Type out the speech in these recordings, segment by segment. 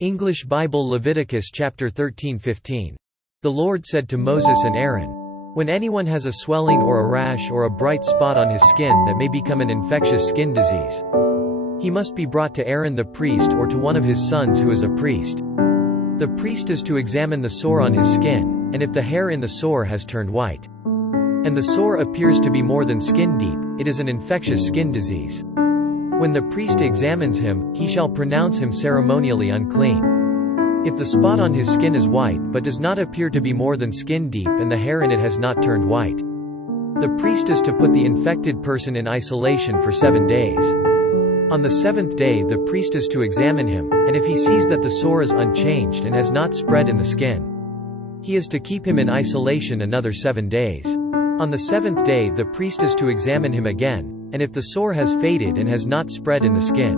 English Bible Leviticus chapter 13:15. The Lord said to Moses and Aaron, "When anyone has a swelling or a rash or a bright spot on his skin that may become an infectious skin disease, he must be brought to Aaron the priest or to one of his sons who is a priest. The priest is to examine the sore on his skin, and if the hair in the sore has turned white, and the sore appears to be more than skin deep, it is an infectious skin disease. When the priest examines him, he shall pronounce him ceremonially unclean. If the spot on his skin is white but does not appear to be more than skin deep and the hair in it has not turned white, the priest is to put the infected person in isolation for 7 days. On the 7th day the priest is to examine him, and if he sees that the sore is unchanged and has not spread in the skin, he is to keep him in isolation another 7 days. On the 7th day the priest is to examine him again, and if the sore has faded and has not spread in the skin,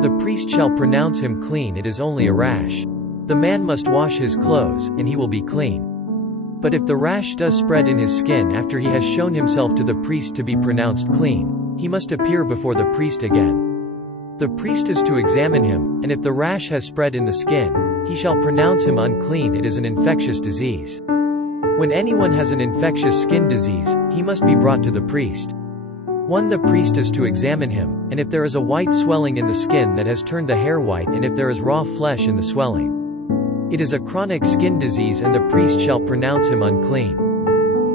the priest shall pronounce him clean. It is only a rash. The man must wash his clothes, and he will be clean. But if the rash does spread in his skin after he has shown himself to the priest to be pronounced clean, he must appear before the priest again. The priest is to examine him, and if the rash has spread in the skin, he shall pronounce him unclean. It is an infectious disease. When anyone has an infectious skin disease, he must be brought to the priest. 1. The priest is to examine him, and if there is a white swelling in the skin that has turned the hair white, and if there is raw flesh in the swelling, it is a chronic skin disease, and the priest shall pronounce him unclean.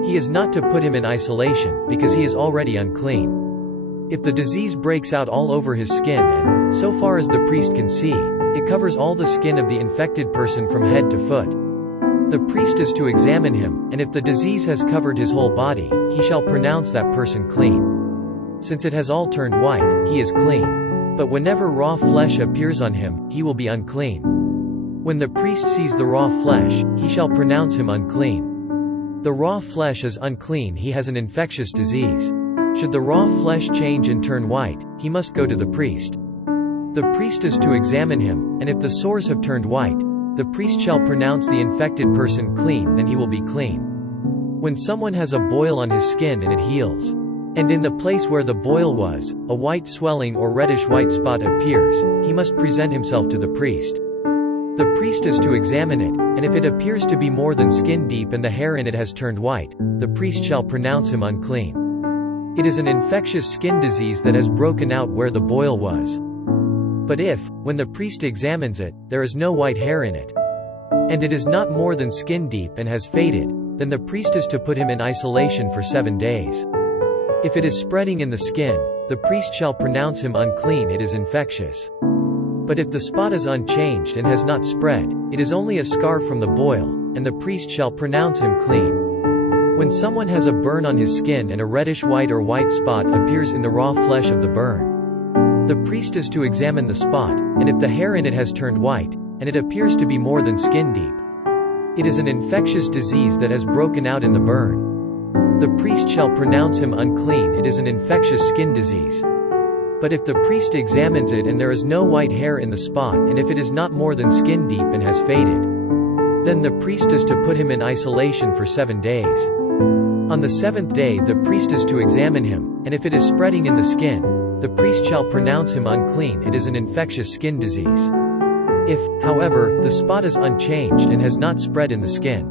He is not to put him in isolation, because he is already unclean. If the disease breaks out all over his skin and, so far as the priest can see, it covers all the skin of the infected person from head to foot, the priest is to examine him, and if the disease has covered his whole body, he shall pronounce that person clean. Since it has all turned white, he is clean. But whenever raw flesh appears on him, he will be unclean. When the priest sees the raw flesh, he shall pronounce him unclean. The raw flesh is unclean. He has an infectious disease. Should the raw flesh change and turn white, he must go to the priest. The priest is to examine him, and if the sores have turned white, the priest shall pronounce the infected person clean. Then he will be clean. When someone has a boil on his skin and it heals, and in the place where the boil was, a white swelling or reddish white spot appears, he must present himself to the priest. The priest is to examine it, and if it appears to be more than skin deep and the hair in it has turned white, the priest shall pronounce him unclean. It is an infectious skin disease that has broken out where the boil was. But if, when the priest examines it, there is no white hair in it, and it is not more than skin deep and has faded, then the priest is to put him in isolation for 7 days. If it is spreading in the skin, the priest shall pronounce him unclean. It is infectious. But if the spot is unchanged and has not spread, it is only a scar from the boil, and the priest shall pronounce him clean. When someone has a burn on his skin and a reddish white or white spot appears in the raw flesh of the burn, the priest is to examine the spot, and if the hair in it has turned white, and it appears to be more than skin deep, it is an infectious disease that has broken out in the burn. The priest shall pronounce him unclean. It is an infectious skin disease. But if the priest examines it and there is no white hair in the spot, and if it is not more than skin deep and has faded, then the priest is to put him in isolation for 7 days. On the 7th day the priest is to examine him, and if it is spreading in the skin, the priest shall pronounce him unclean. It is an infectious skin disease. If, however, the spot is unchanged and has not spread in the skin,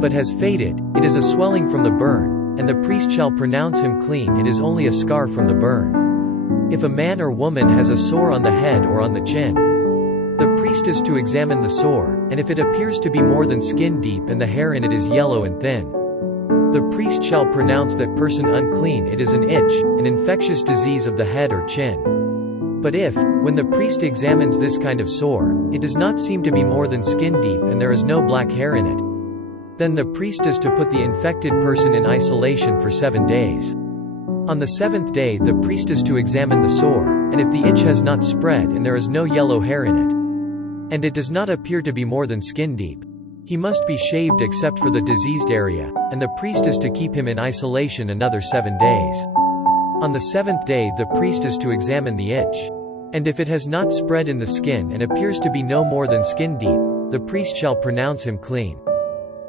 but has faded, it is a swelling from the burn, and the priest shall pronounce him clean. It is only a scar from the burn. If a man or woman has a sore on the head or on the chin, the priest is to examine the sore, and if it appears to be more than skin deep and the hair in it is yellow and thin, the priest shall pronounce that person unclean. It is an itch, an infectious disease of the head or chin. But if, when the priest examines this kind of sore, it does not seem to be more than skin deep and there is no black hair in it, then the priest is to put the infected person in isolation for 7 days. On the 7th day the priest is to examine the sore, and if the itch has not spread and there is no yellow hair in it, and it does not appear to be more than skin deep, he must be shaved except for the diseased area, and the priest is to keep him in isolation another 7 days. On the 7th day the priest is to examine the itch, and if it has not spread in the skin and appears to be no more than skin deep, the priest shall pronounce him clean.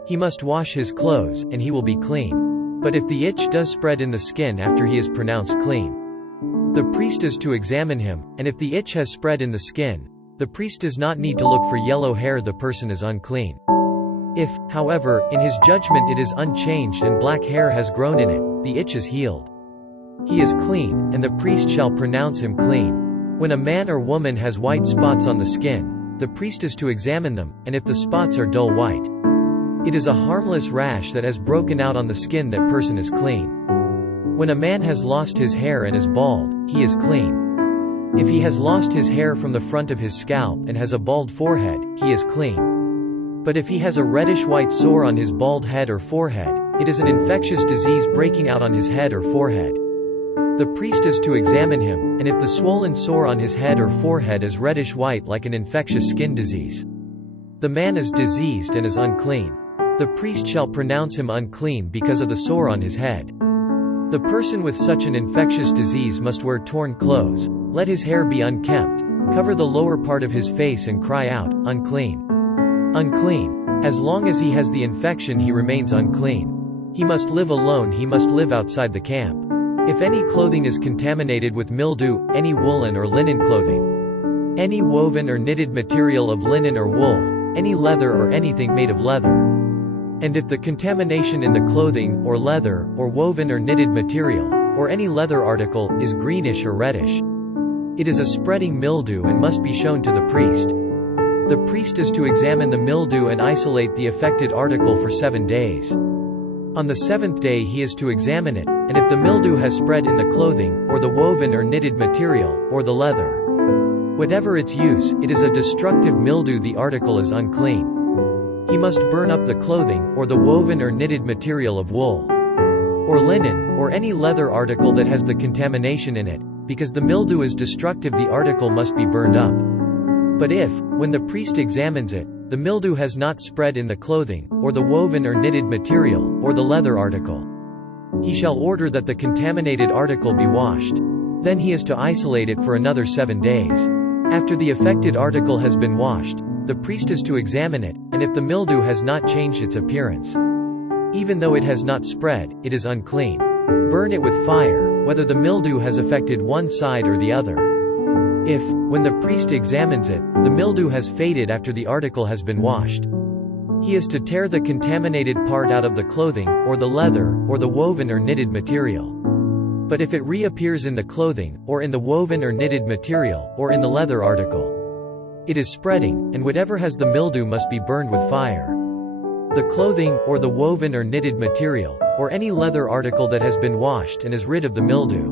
He must wash his clothes, and he will be clean. But if the itch does spread in the skin after he is pronounced clean, the priest is to examine him, and if the itch has spread in the skin, The priest does not need to look for yellow hair. The person is unclean. If, however, in his judgment it is unchanged and black hair has grown in it, the itch is healed. He is clean, and the priest shall pronounce him clean. When a man or woman has white spots on the skin, the priest is to examine them, and if the spots are dull white, it is a harmless rash that has broken out on the skin. That person is clean. When a man has lost his hair and is bald, he is clean. If he has lost his hair from the front of his scalp and has a bald forehead, he is clean. But if he has a reddish-white sore on his bald head or forehead, it is an infectious disease breaking out on his head or forehead. The priest is to examine him, and if the swollen sore on his head or forehead is reddish-white like an infectious skin disease, the man is diseased and is unclean. The priest shall pronounce him unclean because of the sore on his head. The person with such an infectious disease must wear torn clothes, let his hair be unkempt, cover the lower part of his face and cry out, "Unclean! Unclean!" As long as he has the infection he remains unclean. He must live alone. He must live outside the camp. If any clothing is contaminated with mildew, any woolen or linen clothing, any woven or knitted material of linen or wool, any leather or anything made of leather, and if the contamination in the clothing, or leather, or woven or knitted material, or any leather article, is greenish or reddish, it is a spreading mildew and must be shown to the priest. The priest is to examine the mildew and isolate the affected article for 7 days. On the 7th day he is to examine it, and if the mildew has spread in the clothing, or the woven or knitted material, or the leather, whatever its use, it is a destructive mildew, the article is unclean. He must burn up the clothing, or the woven or knitted material of wool, or linen, or any leather article that has the contamination in it. Because the mildew is destructive, the article must be burned up. But if, when the priest examines it, the mildew has not spread in the clothing, or the woven or knitted material, or the leather article, he shall order that the contaminated article be washed. Then he is to isolate it for another 7 days. After the affected article has been washed, the priest is to examine it, and if the mildew has not changed its appearance, even though it has not spread, it is unclean. Burn it with fire, whether the mildew has affected one side or the other. If, when the priest examines it, the mildew has faded after the article has been washed, he is to tear the contaminated part out of the clothing, or the leather, or the woven or knitted material. But if it reappears in the clothing, or in the woven or knitted material, or in the leather article, it is spreading, and whatever has the mildew must be burned with fire. The clothing, or the woven or knitted material, or any leather article that has been washed and is rid of the mildew,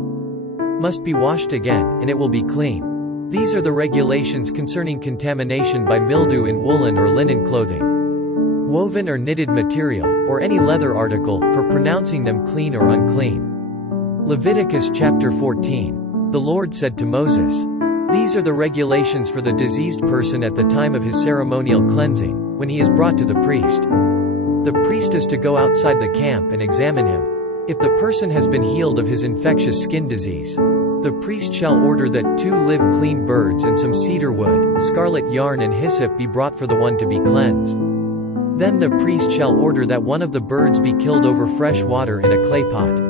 must be washed again, and it will be clean. These are the regulations concerning contamination by mildew in woolen or linen clothing, woven or knitted material, or any leather article, for pronouncing them clean or unclean. Leviticus chapter 14. The Lord said to Moses, "These are the regulations for the diseased person at the time of his ceremonial cleansing, when he is brought to the priest. The priest is to go outside the camp and examine him. If the person has been healed of his infectious skin disease, the priest shall order that 2 live clean birds and some cedar wood, scarlet yarn and hyssop be brought for the one to be cleansed. Then the priest shall order that one of the birds be killed over fresh water in a clay pot.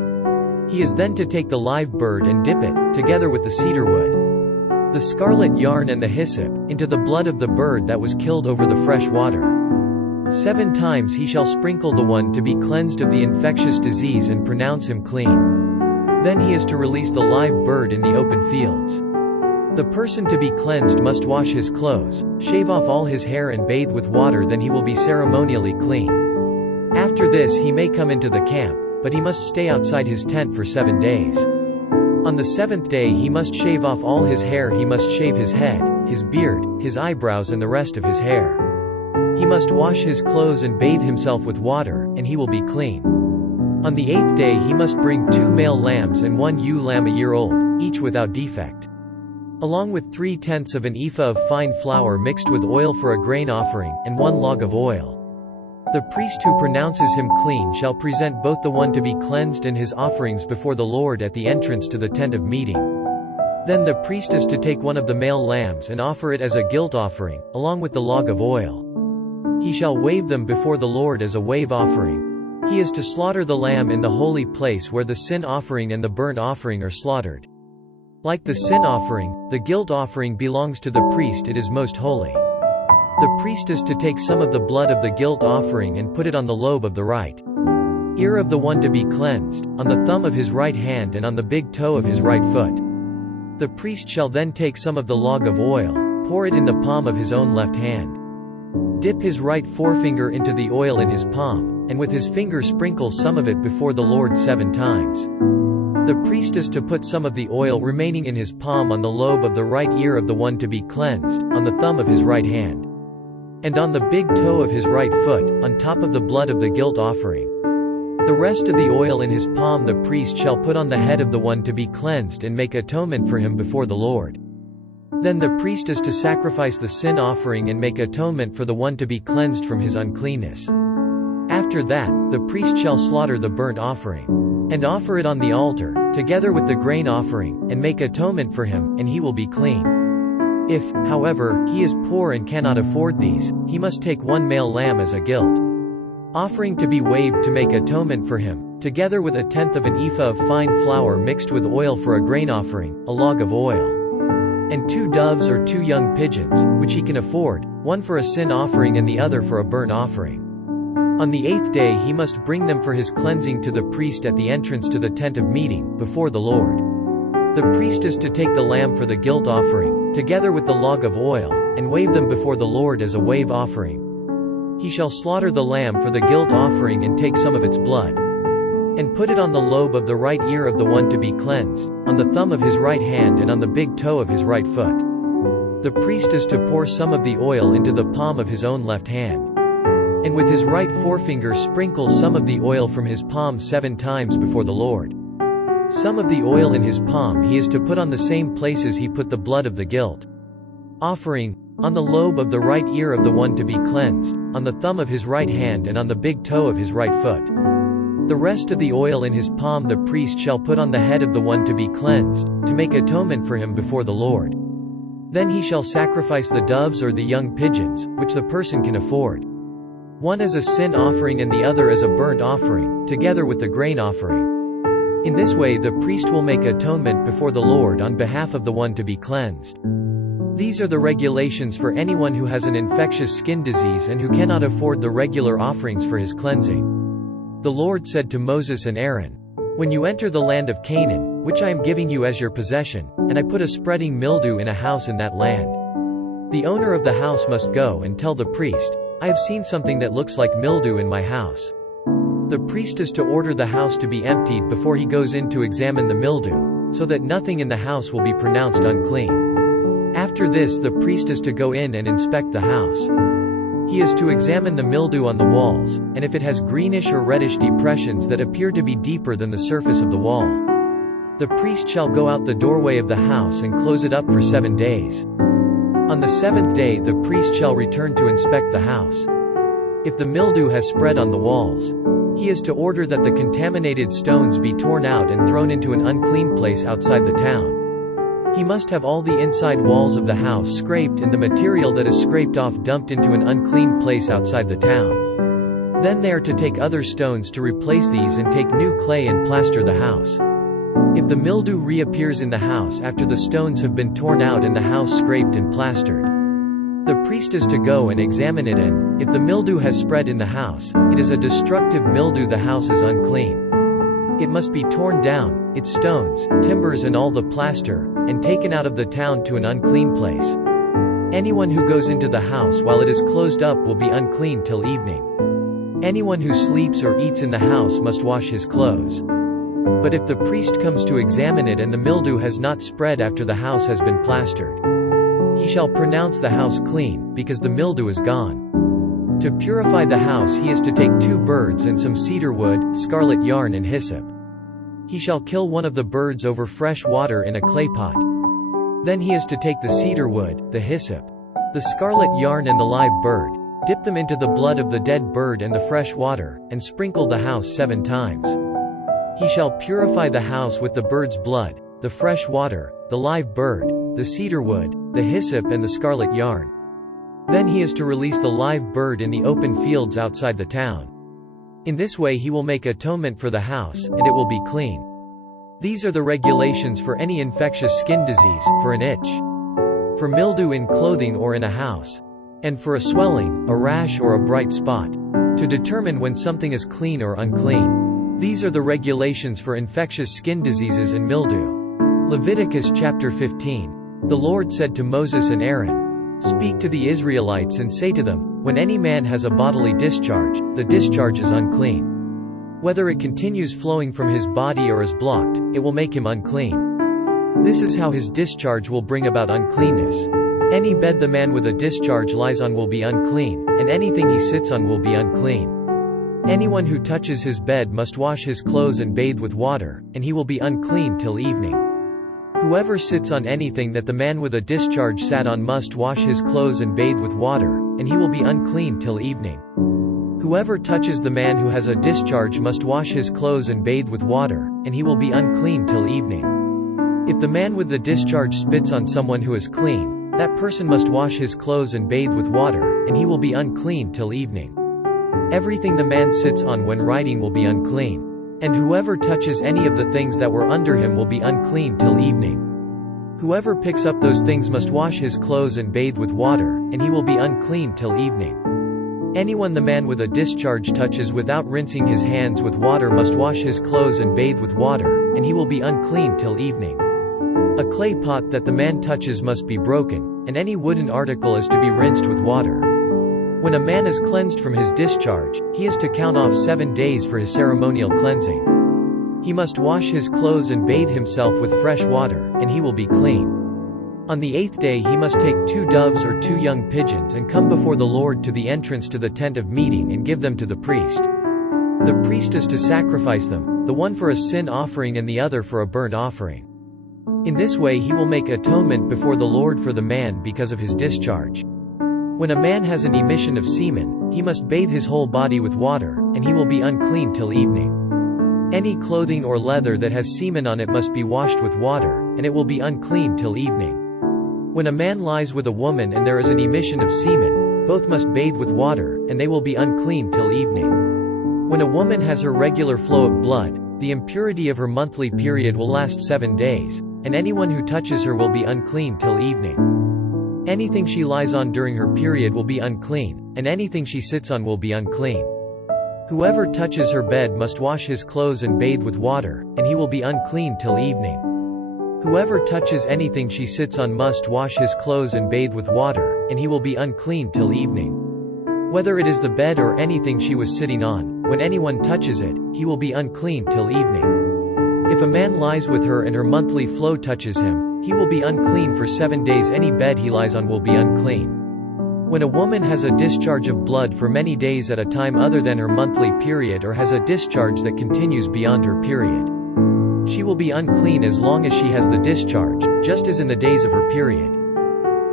He is then to take the live bird and dip it, together with the cedar wood, the scarlet yarn and the hyssop, into the blood of the bird that was killed over the fresh water. 7 times he shall sprinkle the one to be cleansed of the infectious disease and pronounce him clean. Then he is to release the live bird in the open fields. The person to be cleansed must wash his clothes, shave off all his hair and bathe with water, then he will be ceremonially clean. After this he may come into the camp, but he must stay outside his tent for 7 days. On the 7th day he must shave off all his hair. He must shave his head, his beard, his eyebrows and the rest of his hair. He must wash his clothes and bathe himself with water, and he will be clean. On the 8th day he must bring 2 male lambs and 1 ewe lamb a year old, each without defect, along with 3/10 of an ephah of fine flour mixed with oil for a grain offering, and 1 log of oil. The priest who pronounces him clean shall present both the one to be cleansed and his offerings before the Lord at the entrance to the tent of meeting. Then the priest is to take one of the male lambs and offer it as a guilt offering, along with the log of oil. He shall wave them before the Lord as a wave offering. He is to slaughter the lamb in the holy place where the sin offering and the burnt offering are slaughtered. Like the sin offering, the guilt offering belongs to the priest. It is most holy. The priest is to take some of the blood of the guilt offering and put it on the lobe of the right ear of the one to be cleansed, on the thumb of his right hand and on the big toe of his right foot. The priest shall then take some of the log of oil, pour it in the palm of his own left hand. Dip his right forefinger into the oil in his palm, and with his finger sprinkle some of it before the Lord 7 times. The priest is to put some of the oil remaining in his palm on the lobe of the right ear of the one to be cleansed, on the thumb of his right hand, and on the big toe of his right foot, on top of the blood of the guilt offering. The rest of the oil in his palm the priest shall put on the head of the one to be cleansed and make atonement for him before the Lord. Then the priest is to sacrifice the sin offering and make atonement for the one to be cleansed from his uncleanness. After that, the priest shall slaughter the burnt offering, and offer it on the altar, together with the grain offering, and make atonement for him, and he will be clean. If, however, he is poor and cannot afford these, he must take 1 male lamb as a guilt offering to be waved to make atonement for him, together with 1/10 of an ephah of fine flour mixed with oil for a grain offering, a log of oil, and 2 doves or 2 young pigeons, which he can afford, one for a sin offering and the other for a burnt offering. On the 8th day he must bring them for his cleansing to the priest at the entrance to the tent of meeting, before the Lord. The priest is to take the lamb for the guilt offering, together with the log of oil, and wave them before the Lord as a wave offering. He shall slaughter the lamb for the guilt offering and take some of its blood, and put it on the lobe of the right ear of the one to be cleansed, on the thumb of his right hand and on the big toe of his right foot. The priest is to pour some of the oil into the palm of his own left hand, and with his right forefinger sprinkle some of the oil from his palm 7 times before the Lord. Some of the oil in his palm he is to put on the same places he put the blood of the guilt offering, on the lobe of the right ear of the one to be cleansed, on the thumb of his right hand and on the big toe of his right foot. The rest of the oil in his palm the priest shall put on the head of the one to be cleansed, to make atonement for him before the Lord. Then he shall sacrifice the doves or the young pigeons, which the person can afford, one as a sin offering and the other as a burnt offering, together with the grain offering. In this way the priest will make atonement before the Lord on behalf of the one to be cleansed. These are the regulations for anyone who has an infectious skin disease and who cannot afford the regular offerings for his cleansing. The Lord said to Moses and Aaron, "When you enter the land of Canaan, which I am giving you as your possession, and I put a spreading mildew in a house in that land, the owner of the house must go and tell the priest, 'I have seen something that looks like mildew in my house.' The priest is to order the house to be emptied before he goes in to examine the mildew, so that nothing in the house will be pronounced unclean. After this the priest is to go in and inspect the house. He is to examine the mildew on the walls, and if it has greenish or reddish depressions that appear to be deeper than the surface of the wall, the priest shall go out the doorway of the house and close it up for 7 days. On the 7th day the priest shall return to inspect the house. If the mildew has spread on the walls, he is to order that the contaminated stones be torn out and thrown into an unclean place outside the town. He must have all the inside walls of the house scraped and the material that is scraped off dumped into an unclean place outside the town. Then they are to take other stones to replace these and take new clay and plaster the house. If the mildew reappears in the house after the stones have been torn out and the house scraped and plastered, the priest is to go and examine it, and, if the mildew has spread in the house, it is a destructive mildew, the house is unclean. It must be torn down, its stones, timbers and all the plaster, and taken out of the town to an unclean place. Anyone who goes into the house while it is closed up will be unclean till evening. Anyone who sleeps or eats in the house must wash his clothes. But if the priest comes to examine it and the mildew has not spread after the house has been plastered, he shall pronounce the house clean, because the mildew is gone. To purify the house he is to take 2 birds and some cedar wood, scarlet yarn and hyssop. He shall kill one of the birds over fresh water in a clay pot. Then he is to take the cedar wood, the hyssop, the scarlet yarn and the live bird, dip them into the blood of the dead bird and the fresh water, and sprinkle the house 7 times. He shall purify the house with the bird's blood, the fresh water, the live bird, the cedar wood, the hyssop and the scarlet yarn. Then he is to release the live bird in the open fields outside the town. In this way he will make atonement for the house, and it will be clean. These are the regulations for any infectious skin disease, for an itch, for mildew in clothing or in a house, and for a swelling, a rash or a bright spot, to determine when something is clean or unclean. These are the regulations for infectious skin diseases and mildew. Leviticus chapter 15. The Lord said to Moses and Aaron, "Speak to the Israelites and say to them, when any man has a bodily discharge, the discharge is unclean. Whether it continues flowing from his body or is blocked, it will make him unclean. This is how his discharge will bring about uncleanness. Any bed the man with a discharge lies on will be unclean, and anything he sits on will be unclean. Anyone who touches his bed must wash his clothes and bathe with water, and he will be unclean till evening. Whoever sits on anything that the man with a discharge sat on must wash his clothes and bathe with water, and he will be unclean till evening. Whoever touches the man who has a discharge must wash his clothes and bathe with water, and he will be unclean till evening. If the man with the discharge spits on someone who is clean, that person must wash his clothes and bathe with water, and he will be unclean till evening. Everything the man sits on when riding will be unclean. And whoever touches any of the things that were under him will be unclean till evening. Whoever picks up those things must wash his clothes and bathe with water, and he will be unclean till evening. Anyone the man with a discharge touches without rinsing his hands with water must wash his clothes and bathe with water, and he will be unclean till evening. A clay pot that the man touches must be broken, and any wooden article is to be rinsed with water. When a man is cleansed from his discharge, he is to count off 7 days for his ceremonial cleansing. He must wash his clothes and bathe himself with fresh water, and he will be clean. On the 8th day he must take 2 doves or 2 young pigeons and come before the Lord to the entrance to the tent of meeting and give them to the priest. The priest is to sacrifice them, the one for a sin offering and the other for a burnt offering. In this way he will make atonement before the Lord for the man because of his discharge. When a man has an emission of semen, he must bathe his whole body with water, and he will be unclean till evening. Any clothing or leather that has semen on it must be washed with water, and it will be unclean till evening. When a man lies with a woman and there is an emission of semen, both must bathe with water, and they will be unclean till evening. When a woman has her regular flow of blood, the impurity of her monthly period will last 7 days, and anyone who touches her will be unclean till evening. Anything she lies on during her period will be unclean, and anything she sits on will be unclean. Whoever touches her bed must wash his clothes and bathe with water, and he will be unclean till evening. Whoever touches anything she sits on must wash his clothes and bathe with water, and he will be unclean till evening. Whether it is the bed or anything she was sitting on, when anyone touches it, he will be unclean till evening. If a man lies with her and her monthly flow touches him, he will be unclean for 7 days. Any bed he lies on will be unclean. When a woman has a discharge of blood for many days at a time other than her monthly period or has a discharge that continues beyond her period, she will be unclean as long as she has the discharge, just as in the days of her period.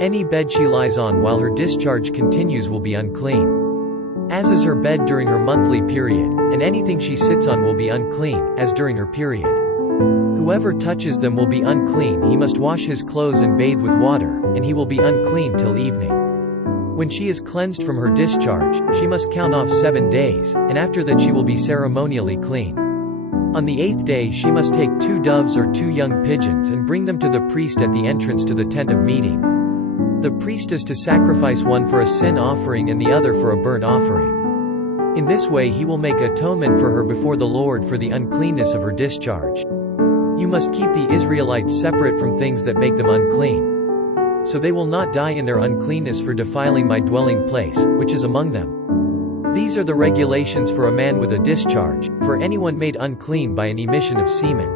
Any bed she lies on while her discharge continues will be unclean, as is her bed during her monthly period, and anything she sits on will be unclean, as during her period. Whoever touches them will be unclean. He must wash his clothes and bathe with water, and he will be unclean till evening. When she is cleansed from her discharge, she must count off 7 days, and after that she will be ceremonially clean. On the 8th day she must take 2 doves or 2 young pigeons and bring them to the priest at the entrance to the tent of meeting. The priest is to sacrifice one for a sin offering and the other for a burnt offering. In this way he will make atonement for her before the Lord for the uncleanness of her discharge. You must keep the Israelites separate from things that make them unclean, so they will not die in their uncleanness for defiling my dwelling place, which is among them. These are the regulations for a man with a discharge, for anyone made unclean by an emission of semen,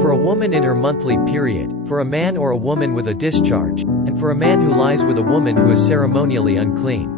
for a woman in her monthly period, for a man or a woman with a discharge, and for a man who lies with a woman who is ceremonially unclean.